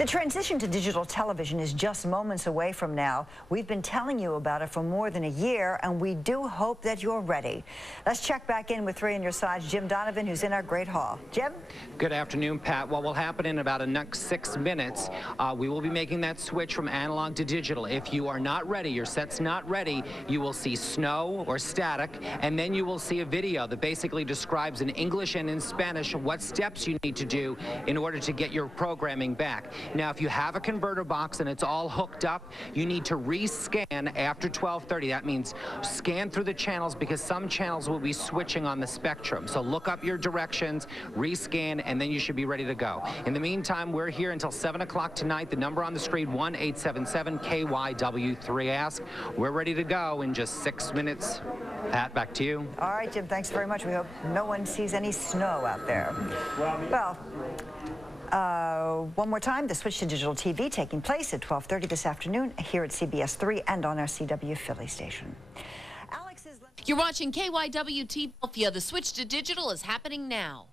The transition to digital television is just moments away from now. We've been telling you about it for more than a year, and we do hope that you're ready. Let's check back in with Three on Your Sides, Jim Donovan, who's in our great hall. Jim? Good afternoon, Pat. What will happen in about the next 6 minutes, we will be making that switch from analog to digital. If you are not ready, your set's not ready, you will see snow or static, and then you will see a video that basically describes in English and in Spanish what steps you need to do in order to get your programming back. Now, if you have a converter box and it's all hooked up, you need to rescan after 12:30. That means scan through the channels because some channels will be switching on the spectrum. So look up your directions, rescan, and then you should be ready to go. In the meantime, we're here until 7 o'clock tonight. The number on the screen, 1-877-KYW3ASK. We're ready to go in just 6 minutes. Pat, back to you. All right, Jim, thanks very much. We hope no one sees any snow out there. Well, one more time, the switch to digital TV taking place at 12:30 this afternoon here at CBS 3 and on our CW Philly station. You're watching KYW TV. The switch to digital is happening now.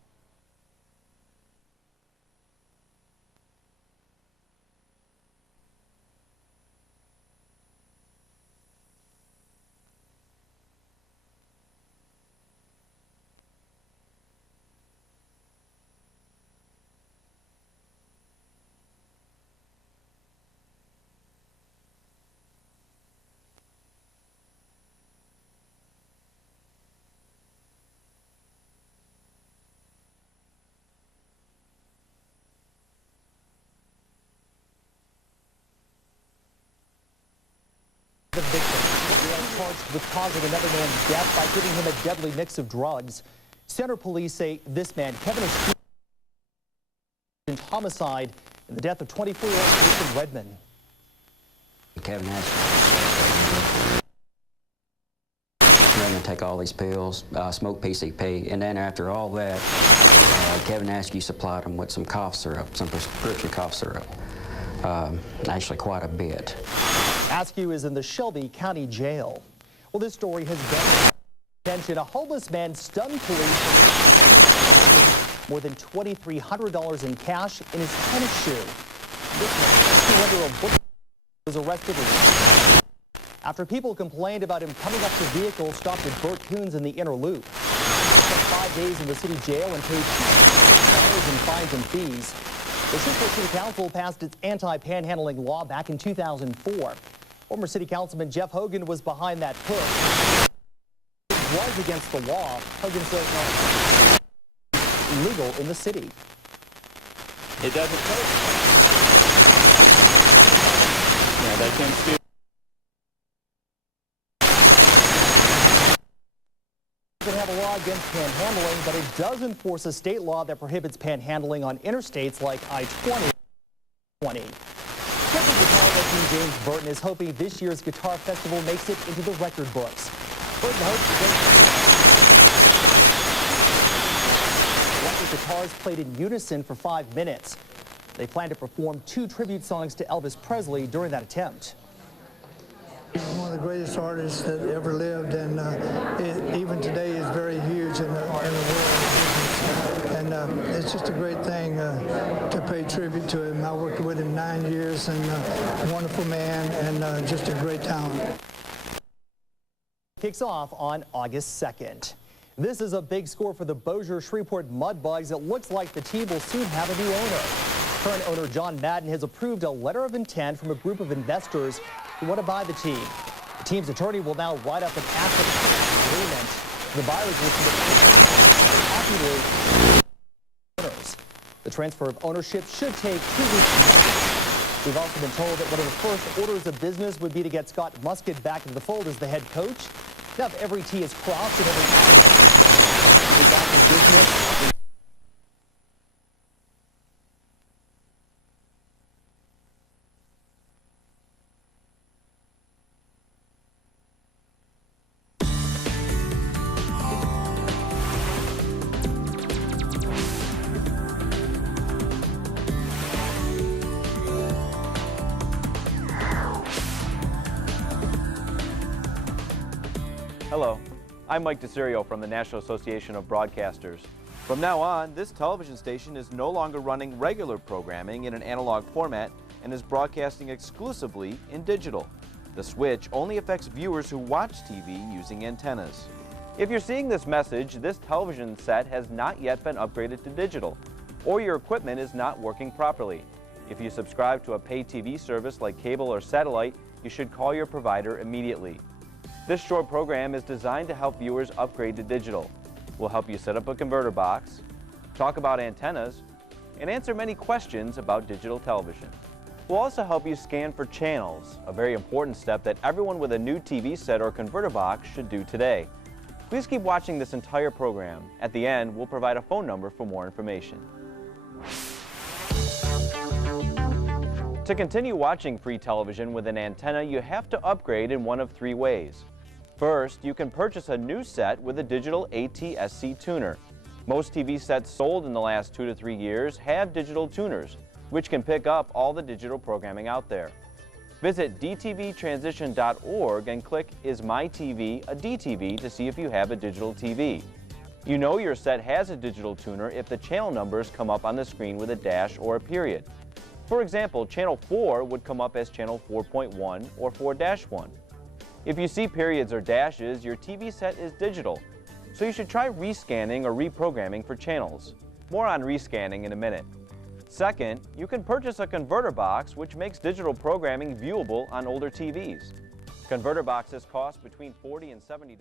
The victim was charged with causing another man's death by giving him a deadly mix of drugs. Center police say this man, Kevin, is homicide in the death of 24-year-old Jason Redmond. Kevin asked Redmond to take all these pills, smoke PCP, and then after all that, Kevin Askew supplied him with some cough syrup, some prescription cough syrup, actually quite a bit. Askew is in the Shelby County Jail. Well, this story has gained attention. A homeless man stunned police more than $2,300 in cash in his tennis shoe. This man, was arrested after people complained about him coming up to vehicles stopped at Burt Coons in the inner loop. He spent 5 days in the city jail and paid $2,000 in fines and fees. The Shreveport City Council passed its anti-panhandling law back in 2004. Former City Councilman Jeff Hogan was behind that push. It was against the law. Hogan says it's illegal in the city. It doesn't take. Yeah, they can still. Have a law against panhandling, but it does enforce a state law that prohibits panhandling on interstates like I-20. Guitar legend James Burton is hoping this year's guitar festival makes it into the record books. Burton hopes electric guitars played in unison for 5 minutes. They plan to perform 2 tribute songs to Elvis Presley during that attempt. One of the greatest artists that ever lived, and even today is very huge in the world of business. And it's just a great thing to pay tribute to him. I worked with him 9 years, and a wonderful man, and just a great talent. Kicks off on August 2nd. This is a big score for the Bossier Shreveport Mudbugs. It looks like the team will soon have a new owner. Current owner John Madden has approved a letter of intent from a group of investors who want to buy the team. The team's attorney will now write up an asset agreement. The buyers will submit owners. The transfer of ownership should take 2 weeks. We've also been told that one of the first orders of business would be to get Scott Musket back into the fold as the head coach. Now, if every T is crossed and every I is back in business. Hello, I'm Mike DeSerio from the National Association of Broadcasters. From now on, this television station is no longer running regular programming in an analog format and is broadcasting exclusively in digital. The switch only affects viewers who watch TV using antennas. If you're seeing this message, this television set has not yet been upgraded to digital, or your equipment is not working properly. If you subscribe to a pay TV service like cable or satellite, you should call your provider immediately. This short program is designed to help viewers upgrade to digital. We'll help you set up a converter box, talk about antennas, and answer many questions about digital television. We'll also help you scan for channels, a very important step that everyone with a new TV set or converter box should do today. Please keep watching this entire program. At the end, we'll provide a phone number for more information. To continue watching free television with an antenna, you have to upgrade in one of three ways. First, you can purchase a new set with a digital AT-SC tuner. Most TV sets sold in the last 2 to 3 years have digital tuners, which can pick up all the digital programming out there. Visit dtvtransition.org and click Is My TV a DTV to see if you have a digital TV. You know your set has a digital tuner if the channel numbers come up on the screen with a dash or a period. For example, channel 4 would come up as channel 4.1 or 4-1. If you see periods or dashes, your TV set is digital, so you should try rescanning or reprogramming for channels. More on rescanning in a minute. Second, you can purchase a converter box which makes digital programming viewable on older TVs. Converter boxes cost between $40 and $70.